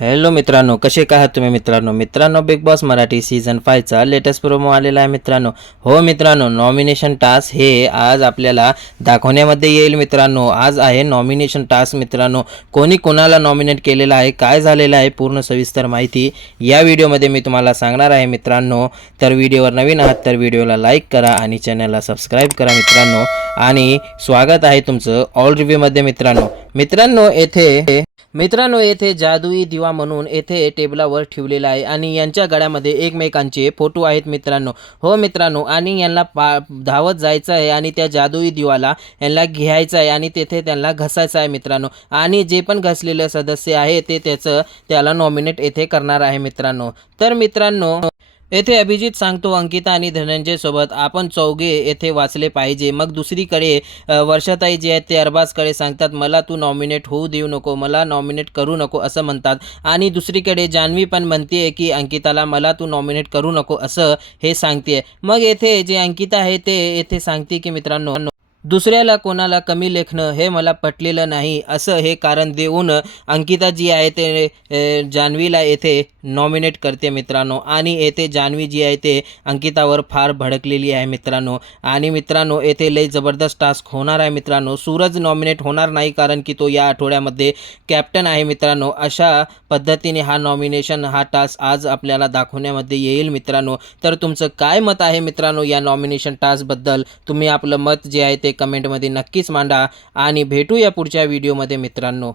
Hello मित्रांनो, कसे काय आहात तुम्ही मित्रांनो बिग बॉस मराठी सीझन 5चा लेटेस्ट प्रोमो आलेला आहे मित्रांनो. हो मित्रांनो, नॉमिनेशन टास्क हे आज आपल्याला दाखवण्यामध्ये येईल मित्रांनो. आज आहे नॉमिनेशन टास्क मित्रांनो. कोणी कोणाला नॉमिनेट केलेलं आहे, काय झालेलं आहे, पूर्ण सविस्तर माहिती या व्हिडिओमध्ये मी तुम्हाला सांगणार आहे मित्रांनो. तर व्हिडिओवर नवीन आहात तर व्हिडिओला लाईक करा आणि चॅनलला सबस्क्राईब करा मित्रांनो. आणि स्वागत आहे तुमचं ऑल रिव्ह्यूमध्ये मित्रांनो येथे जादुई दिवा म्हणून येथे टेबलावर ठेवलेला आहे आणि यांच्या गळ्यामध्ये एकमेकांचे फोटो आहेत मित्रांनो. हो मित्रांनो, आणि यांना धावत जायचं आहे आणि त्या जादुई दिवाला यांना घ्यायचं आहे आणि तेथे त्यांना घसायचं आहे मित्रांनो. आणि जे पण घसलेले सदस्य आहे ते त्याला नॉमिनेट येथे करणार आहे मित्रांनो. तर मित्रांनो, येथे अभिजित सांगतो अंकिता आणि धनंजय सोबत आपण चौघे येथे वाचले पाहिजे. मग दुसरीकडे वर्षाताई जे आहेत ते अरबाजकडे सांगतात मला तू नॉमिनेट होऊ देऊ नको, मला नॉमिनेट करू नको असं म्हणतात. आणि दुसरीकडे जान्हवी पण म्हणते की अंकिताला मला तू नॉमिनेट करू नको असं हे सांगते. मग येथे जे अंकिता आहे ते येथे सांगते की मित्रांनो, दुसऱ्याला कोणाला कमी लेखणं हे मला पटलेलं नाही असं हे कारण देऊन अंकिता जी आहे ते जान्हवीला येथे नॉमिनेट करते मित्रांनो. आणि येथे जान्हवी जी आहे ते अंकितावर फार भडकलेली आहे मित्रांनो. आणि मित्रांनो, येथे लई जबरदस्त टास्क होणार आहे मित्रांनो. सूरज नॉमिनेट होणार नाही कारण की तो या आठवड्यामध्ये कॅप्टन आहे मित्रांनो. अशा पद्धतीने हा टास्क आज आपल्याला दाखवण्यामध्ये येईल मित्रांनो. तर तुमचं काय मत आहे मित्रांनो या नॉमिनेशन टास्कबद्दल? तुम्ही आपलं मत जे आहे ते कमेंटमध्ये नक्कीच मांडा आणि भेटूया पुढच्या व्हिडिओमध्ये मित्रांनो.